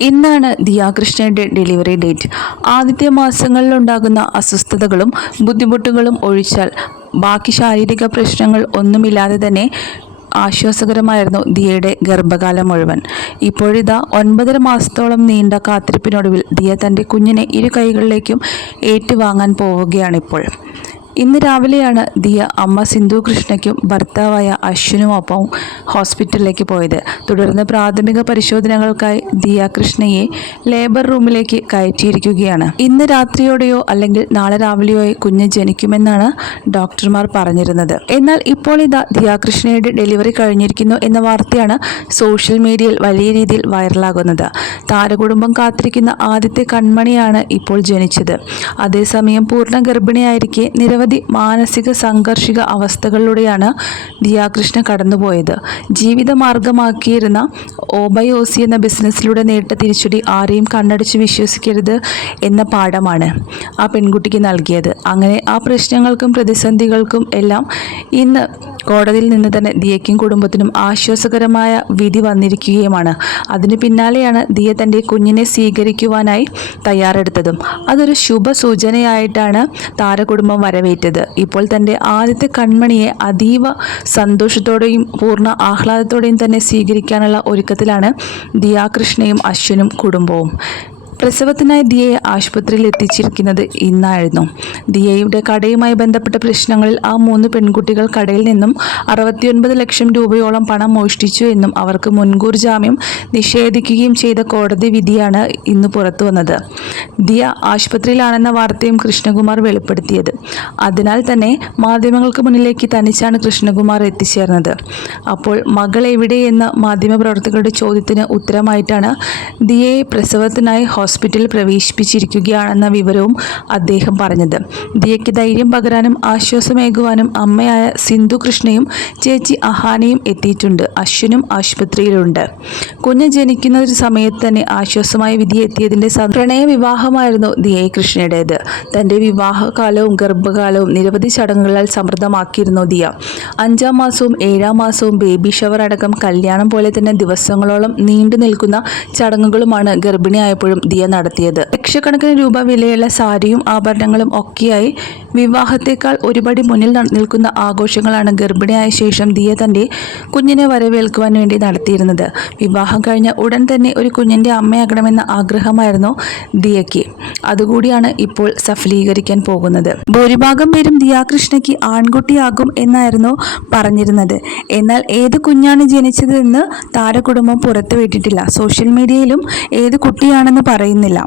ഇന്നാണ് ദിയാകൃഷ്ണയുടെ delivery date. ആദ്യത്തെ മാസങ്ങളിലുണ്ടാകുന്ന അസ്വസ്ഥതകളും ബുദ്ധിമുട്ടുകളും ഒഴിച്ചാൽ ബാക്കി ശാരീരിക പ്രശ്നങ്ങൾ ഒന്നുമില്ലാതെ തന്നെ ആശ്വാസകരമായിരുന്നു ദിയയുടെ ഗർഭകാലം മുഴുവൻ. ഇപ്പോഴിതാ ഒൻപതര മാസത്തോളം നീണ്ട കാത്തിരിപ്പിനൊടുവിൽ ദിയ തന്റെ കുഞ്ഞിനെ ഇരു കൈകളിലേക്കും ഏറ്റുവാങ്ങാൻ പോവുകയാണിപ്പോൾ. ഇന്ന് രാവിലെയാണ് ദിയ അമ്മ സിന്ധു കൃഷ്ണയ്ക്കും ഭർത്താവായ അശ്വിനുമൊപ്പം ഹോസ്പിറ്റലിലേക്ക് പോയത്. തുടർന്ന് പ്രാഥമിക പരിശോധനകൾക്കായി ദിയ കൃഷ്ണയെ ലേബർ റൂമിലേക്ക് കയറ്റിയിരിക്കുകയാണ്. ഇന്ന് രാത്രിയോടെയോ അല്ലെങ്കിൽ നാളെ രാവിലെയോ കുഞ്ഞ് ജനിക്കുമെന്നാണ് ഡോക്ടർമാർ പറഞ്ഞിരുന്നത്. എന്നാൽ ഇപ്പോൾ ഇതാ ദിയ കൃഷ്ണയുടെ ഡെലിവറി കഴിഞ്ഞിരിക്കുന്നു എന്ന വാർത്തയാണ് സോഷ്യൽ മീഡിയയിൽ വലിയ രീതിയിൽ വൈറലാകുന്നത്. താരകുടുംബം കാത്തിരിക്കുന്ന ആദ്യത്തെ കൺമണിയാണ് ഇപ്പോൾ ജനിച്ചത്. അതേസമയം പൂർണ ഗർഭിണിയായിരിക്കെ നിരവധി മാനസിക സംഘർഷിക അവസ്ഥകളിലൂടെയാണ് ദിയാകൃഷ്ണ കടന്നുപോയത്. ജീവിതമാർഗമാക്കിയിരുന്ന ഓബയോസി എന്ന ബിസിനസ്സിലൂടെ നേരിട്ട തിരിച്ചടി ആരെയും കണ്ണടച്ച് വിശ്വസിക്കരുത് എന്ന പാഠമാണ് ആ പെൺകുട്ടിക്ക് നൽകിയത്. അങ്ങനെ ആ പ്രശ്നങ്ങൾക്കും പ്രതിസന്ധികൾക്കും എല്ലാം ഇന്ന് കോടതിയിൽ നിന്ന് തന്നെ ദിയയ്ക്കും കുടുംബത്തിനും ആശ്വാസകരമായ വിധി വന്നിരിക്കുകയുമാണ്. അതിന് പിന്നാലെയാണ് ദിയ തന്റെ കുഞ്ഞിനെ സ്വീകരിക്കുവാനായി തയ്യാറെടുത്തതും. അതൊരു ശുഭ സൂചനയായിട്ടാണ് താരകുടുംബം വരവേറ്റത്. ഇപ്പോൾ തന്റെ ആദ്യത്തെ കൺമണിയെ അതീവ സന്തോഷത്തോടെയും പൂർണ ആഹ്ലാദത്തോടെയും തന്നെ സ്വീകരിക്കാനുള്ള ഒരുക്കത്തിലാണ് ദിയാകൃഷ്ണയും അശ്വനും കുടുംബവും. പ്രസവത്തിനായി ദിയയെ ആശുപത്രിയിൽ എത്തിച്ചിരിക്കുന്നത് ഇന്നായിരുന്നു. ദിയയുടെ കടയുമായി ബന്ധപ്പെട്ട പ്രശ്നങ്ങളിൽ ആ മൂന്ന് പെൺകുട്ടികൾ കടയിൽ നിന്നും അറുപത്തിയൊൻപത് ലക്ഷം രൂപയോളം പണം മോഷ്ടിച്ചു എന്നും അവർക്ക് മുൻകൂർ ജാമ്യം നിഷേധിക്കുകയും ചെയ്ത കോടതി വിധിയാണ് ഇന്ന് പുറത്തു വന്നത്. ദിയ ആശുപത്രിയിലാണെന്ന വാർത്തയും കൃഷ്ണകുമാർ വെളിപ്പെടുത്തിയത്. അതിനാൽ തന്നെ മാധ്യമങ്ങൾക്ക് മുന്നിലേക്ക് തനിച്ചാണ് കൃഷ്ണകുമാർ എത്തിച്ചേർന്നത്. അപ്പോൾ മകൾ എവിടെയെന്ന് മാധ്യമപ്രവർത്തകരുടെ ചോദ്യത്തിന് ഉത്തരമായിട്ടാണ് ദിയയെ പ്രസവത്തിനായി ഹോസ്പിറ്റലിൽ പ്രവേശിപ്പിച്ചിരിക്കുകയാണെന്ന വിവരവും അദ്ദേഹം പറഞ്ഞത്. ദിയയ്ക്ക് ധൈര്യം പകരാനും ആശ്വാസമേകുവാനും അമ്മയായ സിന്ധു കൃഷ്ണയും ചേച്ചി അഹാനയും എത്തിയിട്ടുണ്ട്. അശ്വിനും ആശുപത്രിയിലുണ്ട്. കുഞ്ഞ് ജനിക്കുന്ന ഒരു സമയത്ത് തന്നെ ആശ്വാസമായ വിധി എത്തിയതിന്റെ പ്രണയ വിവാഹമായിരുന്നു ദിയ കൃഷ്ണയുടേത്. തന്റെ വിവാഹകാലവും ഗർഭകാലവും നിരവധി ചടങ്ങുകളാൽ സമൃദ്ധമാക്കിയിരുന്നു ദിയ അഞ്ചാം മാസവും ഏഴാം മാസവും ബേബി ഷവർ അടക്കം കല്യാണം പോലെ തന്നെ ദിവസങ്ങളോളം നീണ്ടു നിൽക്കുന്ന ചടങ്ങുകളുമാണ് ഗർഭിണിയായപ്പോഴും ദിയ നടത്തിയത്. ലക്ഷക്കണക്കിന് രൂപ വിലയുള്ള സാരിയും ആഭരണങ്ങളും ഒക്കെയായി വിവാഹത്തേക്കാൾ ഒരുപടി മുന്നിൽ നിൽക്കുന്ന ആഘോഷങ്ങളാണ് ഗർഭിണിയായ ശേഷം ദിയ തന്റെ കുഞ്ഞിനെ വരവേൽക്കുവാൻ വേണ്ടി നടത്തിയിരുന്നത്. വിവാഹം കഴിഞ്ഞ ഉടൻ തന്നെ ഒരു കുഞ്ഞിന്റെ അമ്മയാകണമെന്ന ആഗ്രഹമായിരുന്നു ദിയയ്ക്ക്. അതുകൂടിയാണ് ഇപ്പോൾ സഫലീകരിക്കാൻ പോകുന്നത്. ഭൂരിഭാഗം പേരും ദിയാകൃഷ്ണയ്ക്ക് ആൺകുട്ടിയാകും എന്നായിരുന്നു പറഞ്ഞിരുന്നത്. എന്നാൽ ഏത് കുഞ്ഞാണ് ജനിച്ചതെന്ന് താരകുടുംബം പുറത്തുവിട്ടിട്ടില്ല. സോഷ്യൽ മീഡിയയിലും ഏത് കുട്ടിയാണെന്ന് പറയുന്നില്ല.